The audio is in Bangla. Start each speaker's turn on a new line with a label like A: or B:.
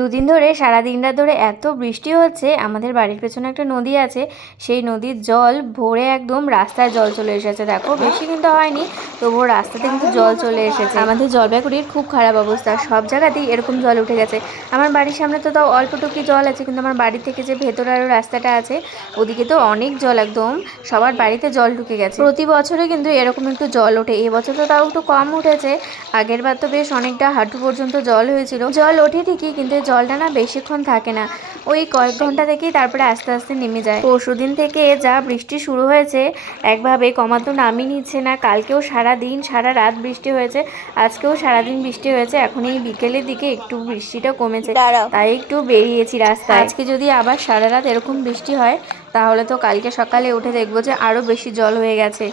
A: দুদিন ধরে সারা দিন রাত ধরে এত বৃষ্টি হচ্ছে, আমাদের বাড়ির পেছনে একটা নদী আছে, সেই নদীর জল ভরে একদম রাস্তায় জল চলে এসেছে। দেখো, বেশি কিন্তু হয়নি, তবুও রাস্তাতে কিন্তু জল চলে এসেছে। আমাদের জলপাইগুড়ির খুব খারাপ অবস্থা, সব জায়গাতেই এরকম জল উঠে গেছে। আমার বাড়ির সামনে তো তাও অল্পটুকি জল আছে, কিন্তু আমার বাড়ি থেকে যে ভেতরে আরও রাস্তাটা আছে, ওদিকে তো অনেক জল একদম, সবার বাড়িতে জল ঢুকে গেছে। প্রতি বছরে কিন্তু এরকম একটু জল ওঠে এবছর তো তাও একটু কম উঠেছে, আগের বার তো বেশ অনেকটা হাঁটু পর্যন্ত জল হয়েছিল। জল ওঠে ঠিকই, কিন্তু জলটা না বেশিক্ষণ থাকে না। ওই কয়েক ঘণ্টা থেকেই তারপরে আস্তে আস্তে নেমে যায়। পরশুদিন থেকে যা বৃষ্টি শুরু হয়েছে একভাবে কমা তো নামই নিচ্ছে না। কালকেও সারা দিন সারা রাত বৃষ্টি হয়েছে আজকেও সারা দিন বৃষ্টি হয়েছে। এখন এই বিকেলের দিকে একটু বৃষ্টিটা কমেছে। তাই একটু বেরিয়েছি রাস্তায়। আজকে যদি আবার সারা রাত এরকম বৃষ্টি হয় তাহলে তো কালকে সকালে উঠে দেখব যে আরও বেশি জল হয়ে গেছে।